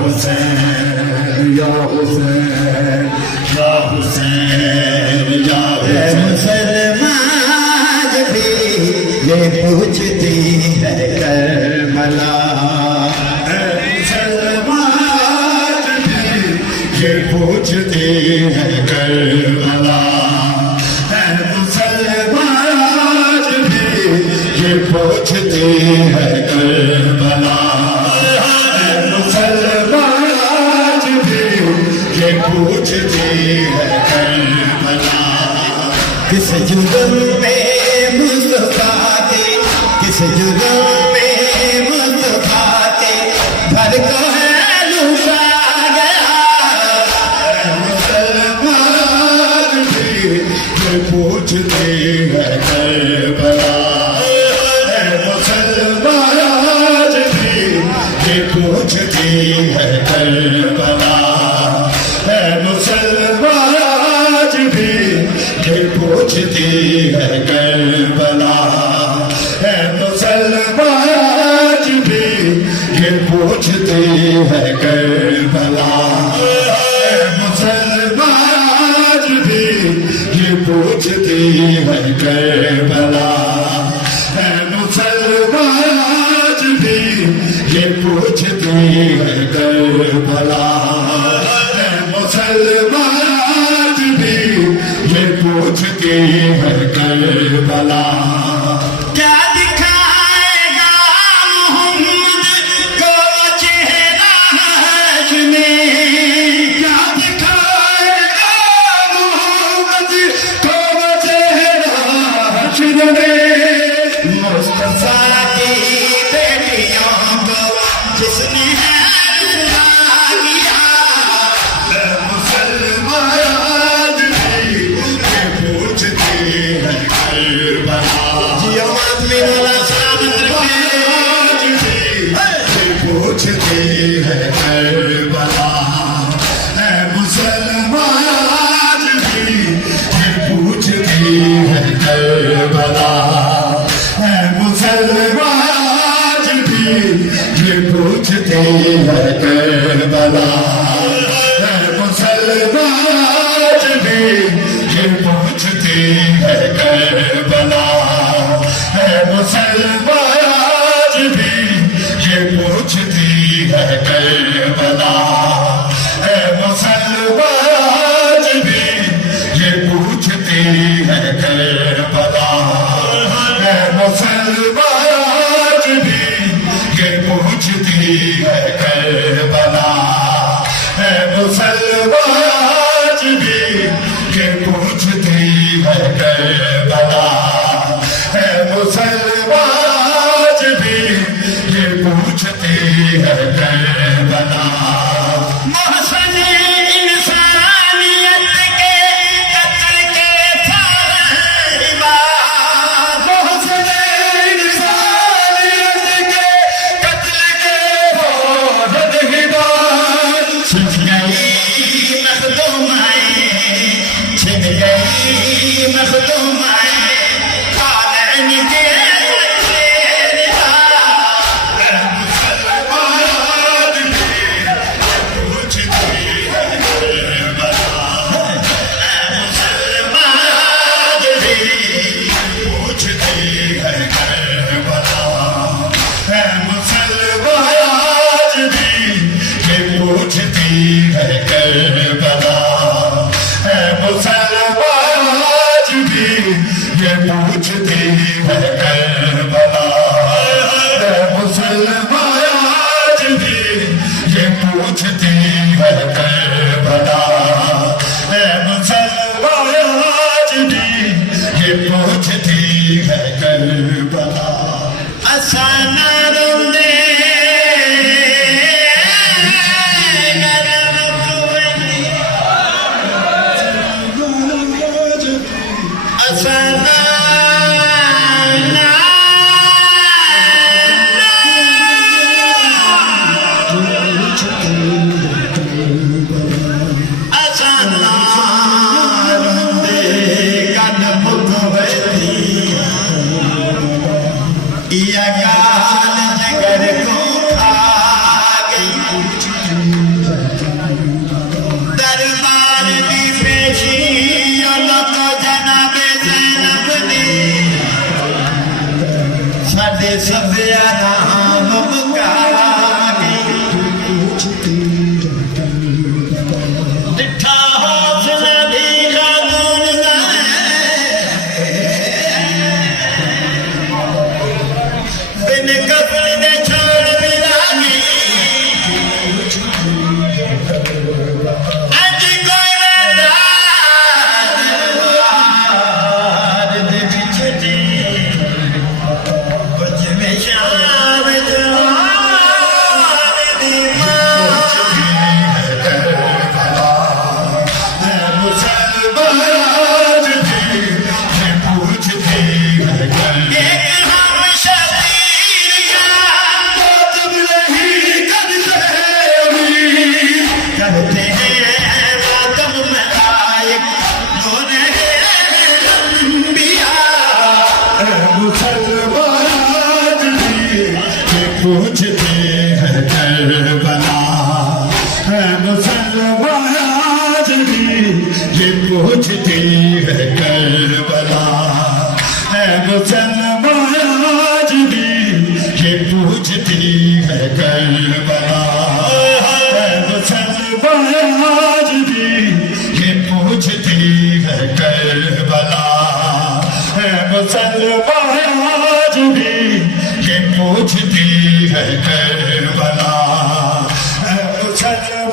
हुसैन या हुसैन या हुसैन या हुसैन। मुसलमान भी ये पूछती है करबला, मुसलमान भी ये पूछती है करबला, मुसलमान भी ये पूछती है करबला, मुसलमान भी ये पूछती है करबला। किस जुर्म में मुस्तफा के, किस जुर्म में मुस्तफा के घर को है लूटा गया। मुसलमान भी ये पूछती है करबला, मुसलमान भी ये पूछती है करबला, मुसलमान भी ये पूछती है करबला, मुसलमान भी ये पूछती है करबला, मुसलमान भी ये पूछती है करबला, मुसलमान भी ये पूछती है करबला, मुसलमान भी ये पूछती है करबला। क्या दिखाएगा मोहम्मद को चेहरा में, क्या दिखाएगा मोहम्मद को चेहरा में, मुस्तफा की बेटियों को जिसने हैरा किया। मुसलमान भी ये पूछती है करबला, जियो आदमी वाला सलामत रखे। ये पूछती है करबला, मुसलमान भी ये पूछती है करबला, मुसलमान भी ये पूछती है करबला, मुसलमान भी ये पूछती है करबला, मुसलमान भी ये पूछती है करबला, मुसलमान भी ये पूछती है करबला, मुसलमान भी ये पूछती है करबला, मुसलमान भी ये पूछती है करबला, मुसलमान भी ये पूछती है करबला। मोहसन इंसानियत के कत्ल के फारिबा, मोहसन इंसानियत के कत्ल के फारिबा, छिन गई मखदूमाए, छिन गई मखदूमाए कालन के पूछती है करबला, मुसलमान भी ये पूछती है करबला, मुसलमान भी ये पूछती है करबला, मुसलमान भी ये पूछती है करबला। असाना रोंदे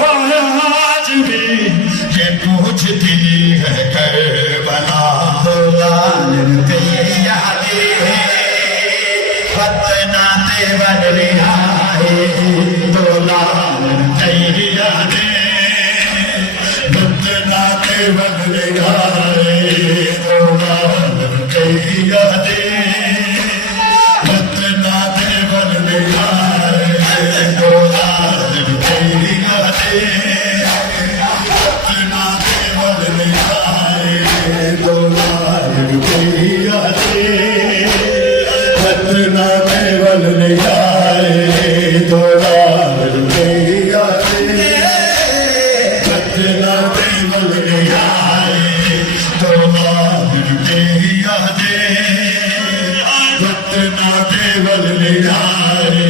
आज भी ये पूछती है करबला वतना ते बदले आए दोलाल तेरी यादें वतना ते बदले आए दोलाल तेरी यादें वतना ते बदले आए दोलाल तेरी यादें वतना ते बदले आए दोलाल तेरी यादें वतना ते बदले आए दोलाल तेरी यादें वतना ते बदले आए दोलाल तेरी यादें वतना ते बदले आए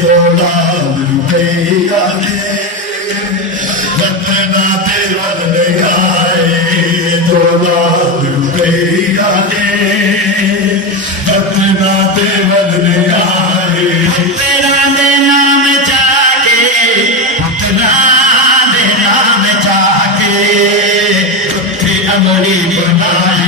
दोलाल तेरी यादें वतना ते बदले आए दोलाल तेरी यादें वतना ते बदले आए तेरा दे नाम जाके उतना दे नाम जाके तुझे अमरी बनाए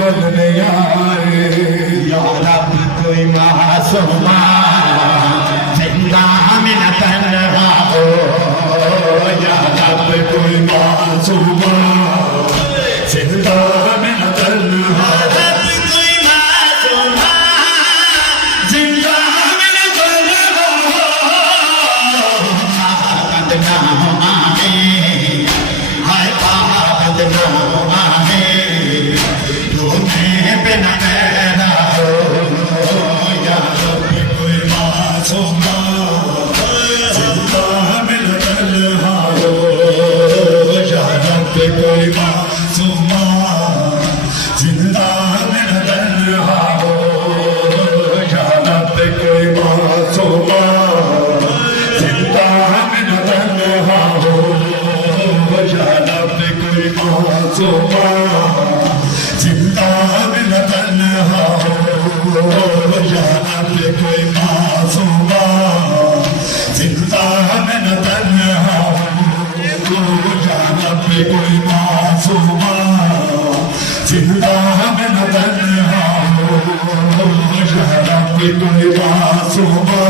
बदले आए या रब कोई मासूमा जिंदा में न तन्हा हो या रब कोई मासूमा जिंदा में न तन्हा रब कोई मासूमा मासूमा जिंदा में न तन्हा हो या रब कोई मासूमा जिंदा में न तन्हा हो या रब कोई मासूमा जिंदा में न तन्हा हो या रब कोई मासूमा जिंदा में न तन्हा हो या रब कोई मासूमा जिंदा में न तन्हा हो या रब कोई मासूमा जिंदा में न तन्हा हो या रब कोई मासूमा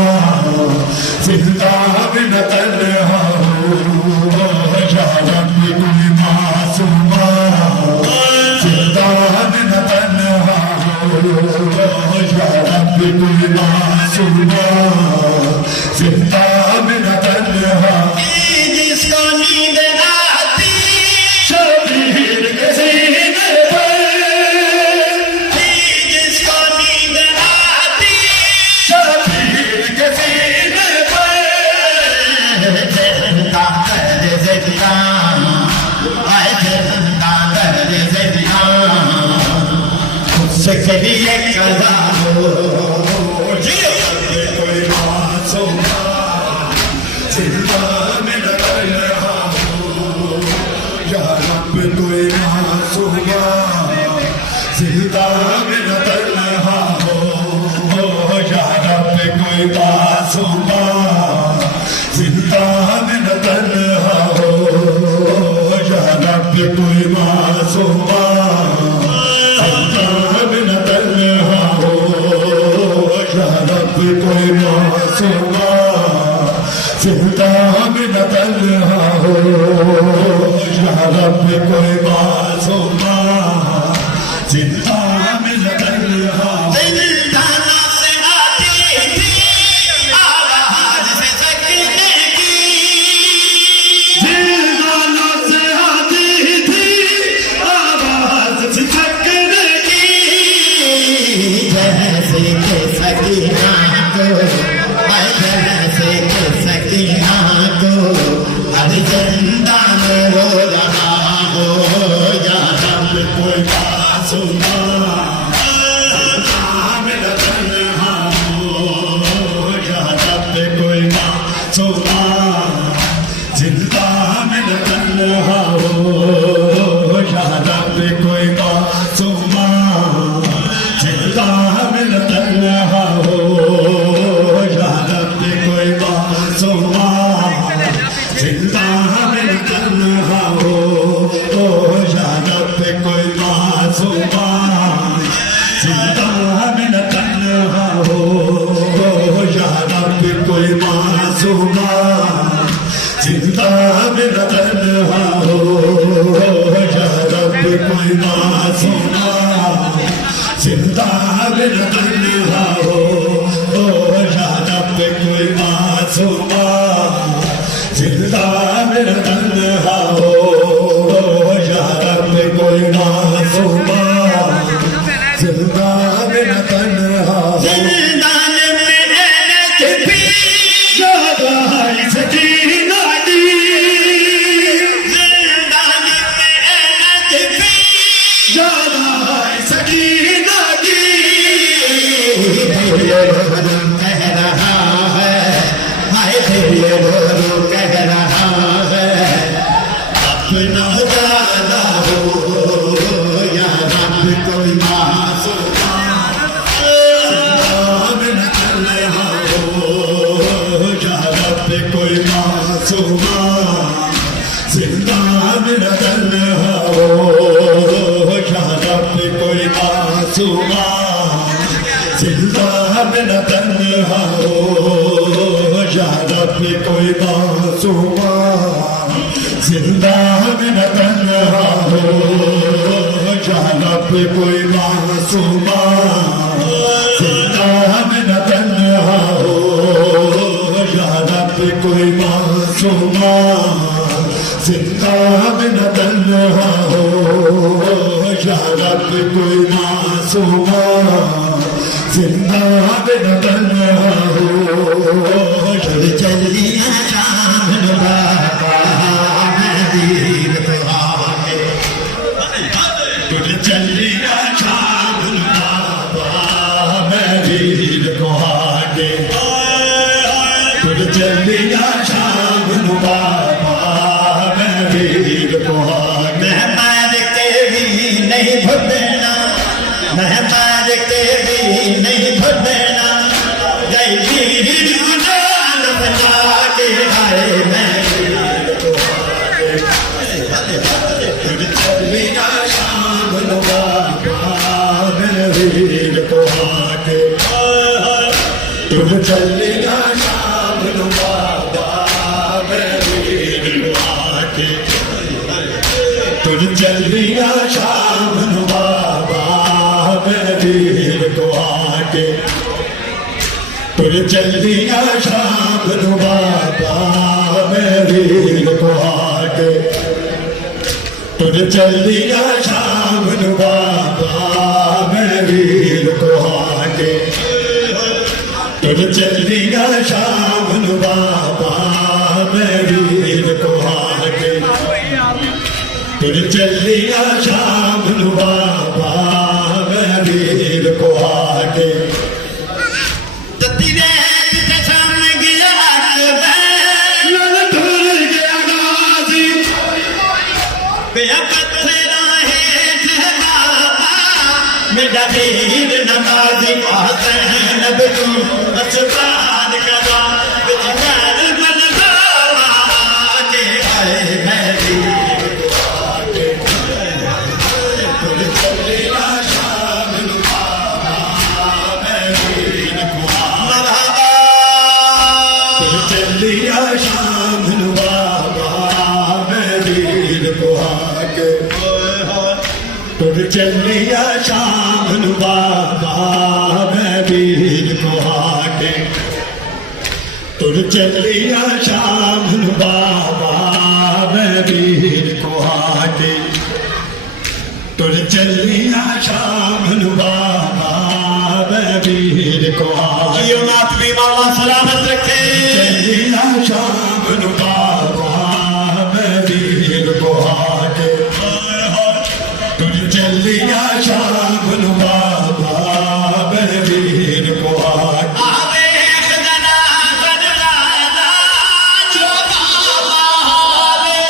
जिंदा में न तन्हा हो या रब कोई मासूमा जिंदा में न तन्हा हो या रब कोई मासूमा जिंदा में न तन्हा जिसको नींद आती शबीर के सीने पर जिसको नींद आती शबीर के सीने पर जिंदा कर जिंदा आए जिंदा कर जिंदा खुद के लिए कजा हो कोई मासूमा जिंदा में न तन्हा हो या रब कोई मासूमा जिंदा में न तन्हा हो या रब कोई मासूमा जिंदा में न तन्हा हो या रब कोई मासूमा जिंदा में न तन्हा हो या रब कोई मासूमा जिंदा में न तन्हा हो या रब कोई मासूमा जिंदा में न तन्हा हो जिंदाना से आती थी आवाज से सकने की जिंदाना से आती थी आवाज से थकने की जैसे के सकीना को जैसे के सकीना को अब जिंदा में हो रहा हो या रब कोई मासूमा जिंदा में न तन्हा हो या रब कोई मासूमा जिंदा में न तन्हा हो या रब कोई मासूमा जिंदा में न तन्हा हो या रब कोई मासूमा जिंदा में न तन्हा हो या रब कोई मासूमा जिंदा में न तन्हा हो या रब कोई मासूमा जिंदा में न तन्हा हो या रब कोई मासूमा जिंदा में न तन्हा हो या रब कोई मासूमा जिंदा में न तन्हा हो या रब कोई मासूमा जिंदा में न तन्हा हो जिंदान में ऐनक भी ज्यादा सकीना दी जिंदान में ऐनक भी ज्यादा सकीना दी कह रहा है हाय दिल रो कह रहा है अपना ज्यादा हो या रब कोई मासूमा में न तन्हा हो या रब कोई मासूमा जिंदा में न तन्हा हो या रब कोई मासूमा जिंदा में न तन्हा हो या रब कोई मासूमा जिंदा में न तन्हा हो या रब कोई मासूमा जिंदा में न तन्हा हो या रब कोई मासूमा जिंदा में न तन्हा हो या रब कोई मासूमा जिंदा बिन तन्हा हो तुर चलिया शाम नु बाबा मैं वीर तुहारे तुझ चलिया शाम नु बाबा मैं वीर कुहाड़े तुझ चलिया शाम नु बाबा मैं वीर कुहाड़े मैं मार के भी नहीं भुलना मैं मार के भी नहीं भुलना जय वीर गुलाल बना के आए मैं तुझ चलिया शाम नु बाबा मैं वीर कुहाड़े तुझ चलिया शाम नु बाबा मैं वीर कुहाड़े तुझ चलिया शाम नु बाबा मैं वीर कुहाड़े तुझ चलिया शाम नु बाबा मैं वीर कुहाड़े तुझ चलिया शाम नु बाबा मैं वीर कुहाड़े तुझ चलिया शाम नु बाबा मैं वीर कुहाड़े तुझ चलिया शाम नु बाबा मैं वीर कुहाड़े ततीरे ते सामने गया लल तुर गया गाजी बेया पत्थरा हेठ बाबा मेरा वीर नमाजी आते हैं नब तू असबान कदा बिचार मन बाबा के आए मैं वीर तुझ चलिया शाम नु बाबा मैं वीर कुहाड़े तुझ चलिया शाम नु बाबा मैं वीर कुहाड़े तुझ चलिया शाम नु बाबा मैं वीर कुहाड़े तुझ चलिया शाम नु बाबा मैं वीर कुहाड़े तुझ चलिया शाम नु बाबा मैं वीर कुहाड़े जियो नाथ भी बाबा सलामत रखे चलिया शाम नु बाबा मैं वीर कुहाड़े तुझ चलिया शाम नु बाबा मैं वीर कुहाड़े आवे खजना करना जो बाबा हाले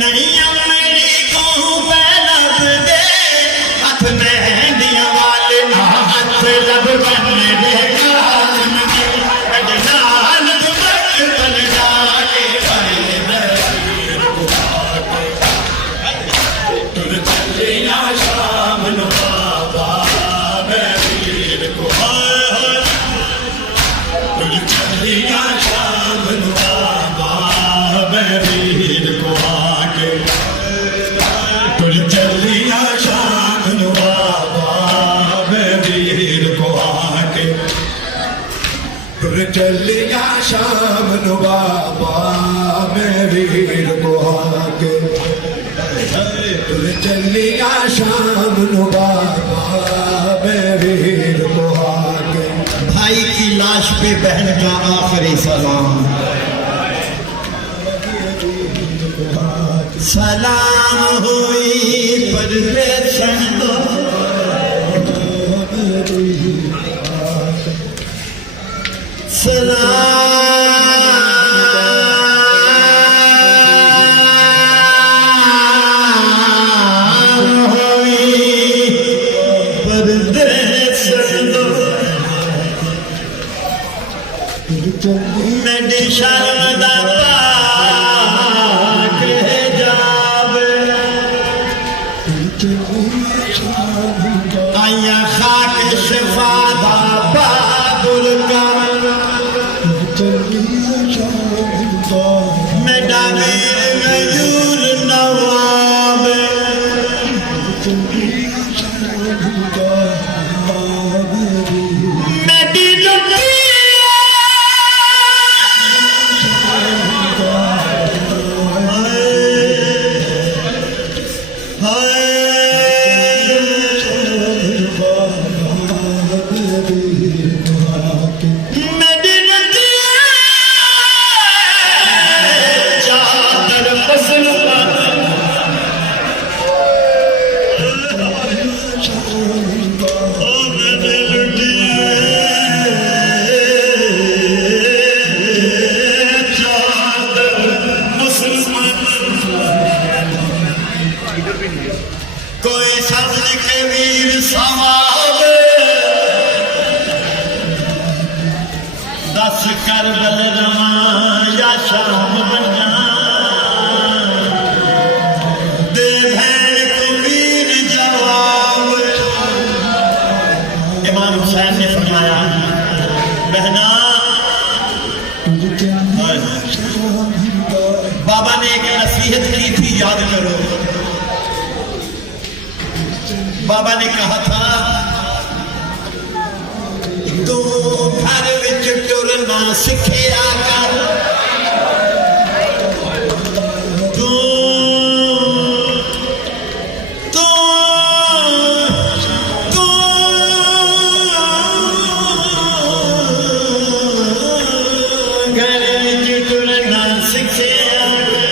नहीं अमड़ी को बैलब दे हाथ में दिया वाले हाथ रब बन दे कान में अजनान दुबक बन जाके भाई तुझ चलिया शाम नु बाबा मैं वीर कुहाड़े तुझ चलिया शाम नु बाबा मैं वीर कुहाड़े तुझ चलिया शाम नु बाबा मैं वीर कुहाड़े तुझ चलिया शाम नु बाबा मैं वीर कुहाड़े तुझ चलिया शाम नु बाबा मैं वीर कुहाड़े भाई की लाश पे बहन का आखिरी सलाम सलाम हुई परदेशन दो सलाम हुई परदेशन दो मेरी शर्मदा के जावे आया खाक शफादा बाबुल का मेरा वीर मयूर नवाब मेरी दुनिया दस कर बलरमा या शाम बना दे भैन को वीर जवाब। इमाम हुसैन ने फरमाया बहना, बाबा ने एक नसीहत की थी, याद करो। बाबा ने कहा था तू घर विच टुरना सिखिया कर, तू तू तू घर विच टुरना सिखिया कर।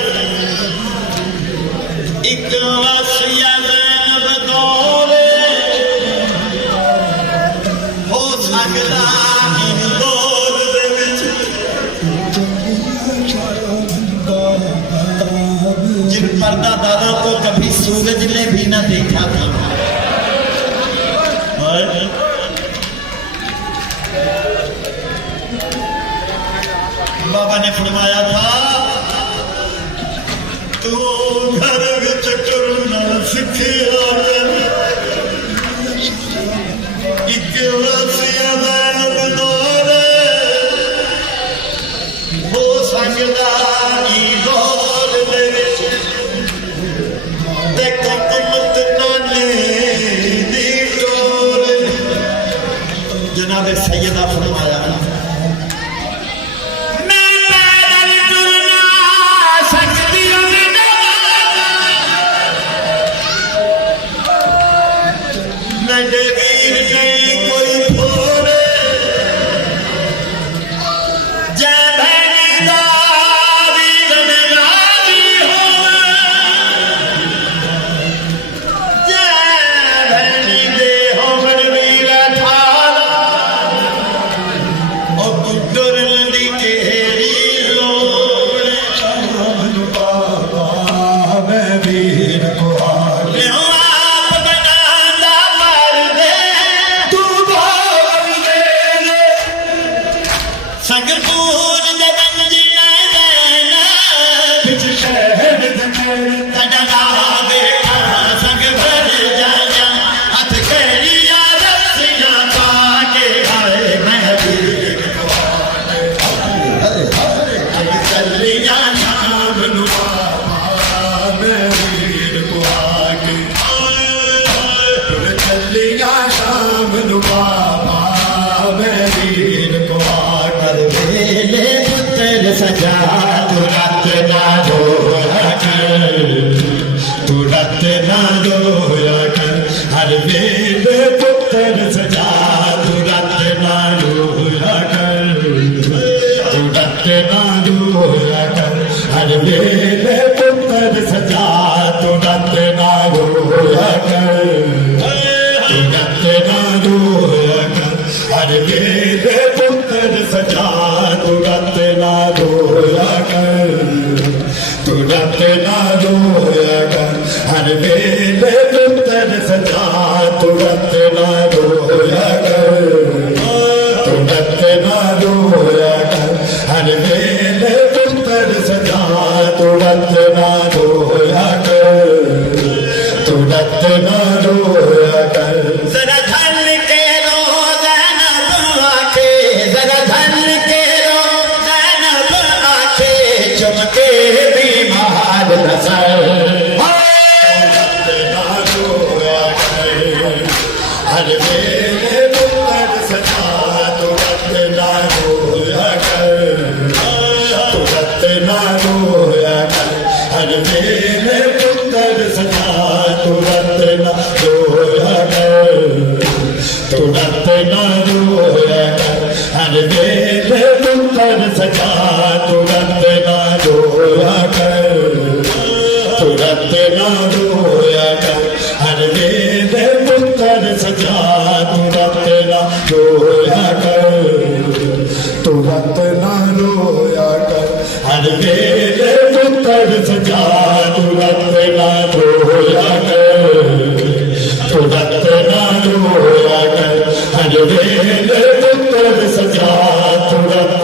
एक वासिया ज़ैनब दौरे हो सकदा इंदौर दे विच, जिन पर्दादारों को कभी सूरज ने भी न देखा था। और बाबा ने फरमाया था तू घर विच टुरना सिखिया कर। एक वासिया ज़ैनब दौरे हो सकदा इंदौर दे विच, देखो कुमत नाने दी टोर। जनाब सैयदा फरमाया मैं पैदल टुरना सकती हूँ, मेरे वीर नहीं कोई फोड़े, जय भैनी दा वीर में राजी हो, जय भैनी दे होमर वीर ठारा, ओ गुड्डुरन दी केड़ी लोड़। बाबा मैं वीर को आगे आप बनांदा मर दे, तू बोल दे संगरूर दे रंजना देना बिच शहर दे तड़ना बेटा संग भर जाया, हथ केड़िया रस्सियां पाके आए मैं वीर को आगे। चलिया शाम नू बाबा मैं वीर को आगे, चलिया शाम नू बाबा मैं वीर को आगे। वेले पुत्र सजा तू रत ना रोया कर, तू रत ना रोया कर। हर वेले पुत्र सजा तू रत ना रोया कर, तू रत ना रोया कर। हर वेले पुत्र सजा तू रत ना रोया कर, तू रत ना रोया कर। हर वेले पुत्र सजा तू रत ना रोया कर, तू रत ना रोया कर। हर वेले पुत्र सजा तू रत ना रोया कर, तू रत ना रोया कर। हर वेले पुत्र सजा तू रत ना रोया कर, तू रत ना रोया कर। जरा धन के रो ज़ैनब आखे, जरा धन के रो ज़ैनब आखे, चमके बीमार नजर। हर वेले पुत्र सजा तू रत ना रोया कर, तू रत ना रोया कर। हर वेले पुत्र सजा तू रत ना रोया कर, तू रत ना रोया कर। हर वेले पुत्र सजा तू रत ना रोया कर, तू रत ना रोया कर। हर वेले पुत्र सजा तू रत ना रोया कर, तू रत ना रोया कर। हर वेले पुत्र सजा तू रत ना रोया कर, तू रत ना रोया कर। हर वेले पुत्र सजा तू रत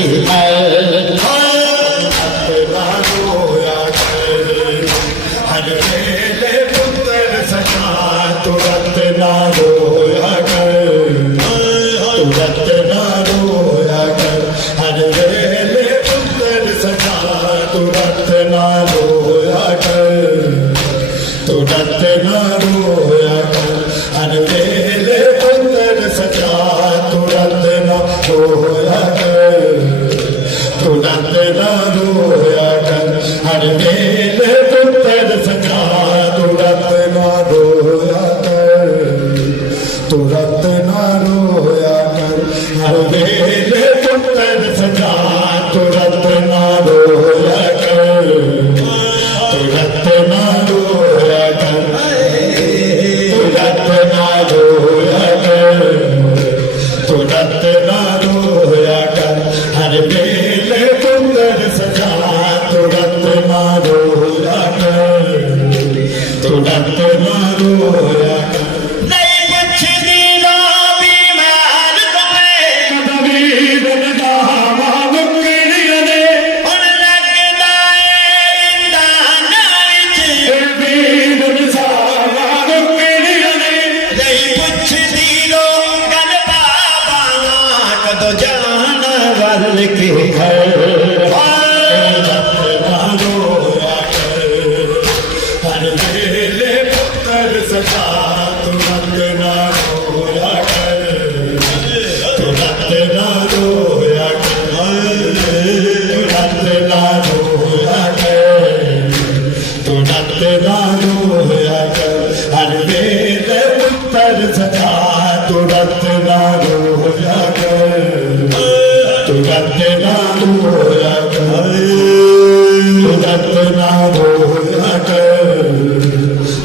ਕੇ ਨਾ ਰੋਇਆ ਕਰ ਹਰ ਵੇਲੇ ਪੁੱਤਰ ਸਜਾ ਤੁਰਤ ਨਾ ਰੋਇਆ ਕਰ ਤੁਰਤ ਨਾ ਰੋਇਆ ਕਰ ਹਰ ਵੇਲੇ ਪੁੱਤਰ ਸਜਾ ਤੁਰਤ ਨਾ ਰੋਇਆ ਕਰ ਤੁਰਤ ਨਾ ਰੋਇਆ ਕਰ ਹਰ ਵੇਲੇ ਪੁੱਤਰ ਸਜਾ ਤੁਰਤ ਨਾ ਰੋਇਆ ਕਰ ਤੁਰਤ ਨਾ ਰੋਇਆ ਕਰ ਹਰ ਵੇਲੇ ਪੁੱਤਰ ਸਜਾ ਤੁਰਤ ਨਾ ਰੋਇਆ ਕਰ ਤੁਰਤ ਨਾ ਰੋਇਆ ਕਰ ਹਰ ਵੇਲੇ ਪੁੱਤਰ ਸਜਾ ਤੁਰਤ ਨਾ ਰੋਇਆ ਕਰ ਤੁਰਤ ਨਾ ਰੋਇਆ ਕਰ ਤੁਰਤ ਨਾ ਰੋਇਆ ਕਰ ਤੁਰਤ ਨਾ ਰੋਇਆ ਕਰ ਹਰ ਵੇਲੇ ਪੁੱਤਰ ਸਜਾ ਤੁਰਤ ਨਾ ਰੋਇਆ ਕਰ ਤੁਰਤ ਨਾ ਰੋਇਆ ਕਰ ਨਹੀਂ ਪੁੱਛਦੀ ਨਾ ਬਿਮਾਰ ਕਪੇ ਕਬੀਰ ਰੰਦਾਵਾ ਮੁਕੜੀਆਂ ਨੇ ਹੁਣ ਲੱਗਦਾ ਏ ਇੰਦਾਨਾਂ ਵਿੱਚ ਵੀਰ ਰਸਾਵਾ ਮੁਕੜੀਆਂ ਨੇ ਨਹੀਂ ਪੁੱਛਦੀ ਰੋ ਗੱਲ ਬਾਬਾ ਕਦੋਂ ਜਾਣ ਵੱਲ ਕੇ ਘਰ ਨਾ ਰੋਇਆ ਕਰ ਹਰ ਵੇਲੇ ਪੁੱਤਰ ਸਜਾ ਤੁਰਤ ਨਾ ਰੋਇਆ ਕਰ ਤੁਰਤ ਨਾ ਰੋਇਆ ਕਰ ਤੁਰਤ ਨਾ ਰੋਇਆ ਕਰ ਤੁਰਤ ਨਾ ਰੋਇਆ ਕਰ ਹਰ ਵੇਲੇ ਪੁੱਤਰ ਸਜਾ ਤੁਰਤ ਨਾ ਰੋਇਆ ਕਰ ਤੁਰਤ ਨਾ ਰੋਇਆ ਕਰ ਤੁਰਤ ਨਾ ਰੋਇਆ ਕਰ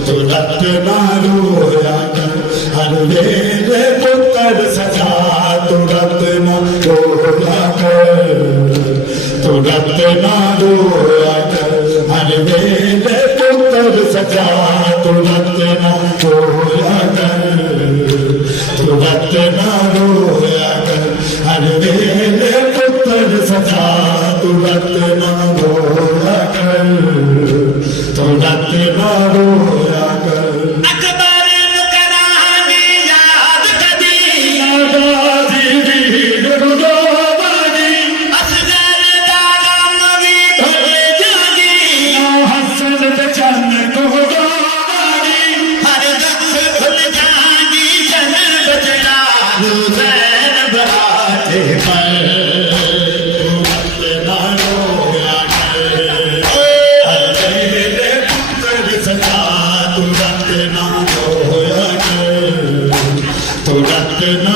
ਤੁਰਤ ਨਾ ਰੋਇਆ ਕਰ ਹਰ ਵੇਲੇ ਪੁੱਤਰ ਸਜਾ ਤੁਰਤ ਨਾ ਰੋਇਆ ਕਰ ਤੁਰਤ ਨਾ ਰੋਇਆ ਕਰ ਹਰ ਵੇਲੇ ਪੁੱਤਰ ਸਜਾ ਤੁਰਤ ਨਾ ਰੋਇਆ ਕਰ ਤੁਰਤ ਨਾ ਰੋਇਆ ਕਰ ਹਰ ਵੇਲੇ ਪੁੱਤਰ ਸਜਾ ਤੁਰਤ ਨਾ ਰੋਇਆ ਕਰ ਤੁਰਤ ਨਾ ਰੋਇਆ ਕਰ ਅਕਬਰ ਨੂੰ ਕਰਾਂਗੀ ਯਾਦ ਕਦੀ ਨਾਦਾਜੀ ਦੀ ਗੁਰਦੁਆਰੀ ਅਸਗਰ ਦਾ ਗਮ ਵੀ ਭੁੱਲ ਜਾਗੀ ਹਸਨ ਤੇ ਚੰਨ ਕੋਹਰਾਰੀ ਹਰ ਦੁੱਖ ਭੁੱਲ ਜਾਗੀ ਜਨ ਬਚੜਾ ਹੁਸੈਨ ਬਰਾਤੇ ਪਰ ਨਾ ਰੋਇਆ ਕਰ ਹਰ ਵੇਲੇ ਪੁੱਤਰ ਸਜਾ ਤੁਰਤ ਨਾ ਰੋਇਆ ਕਰ ਤੁਰਤ ਨਾ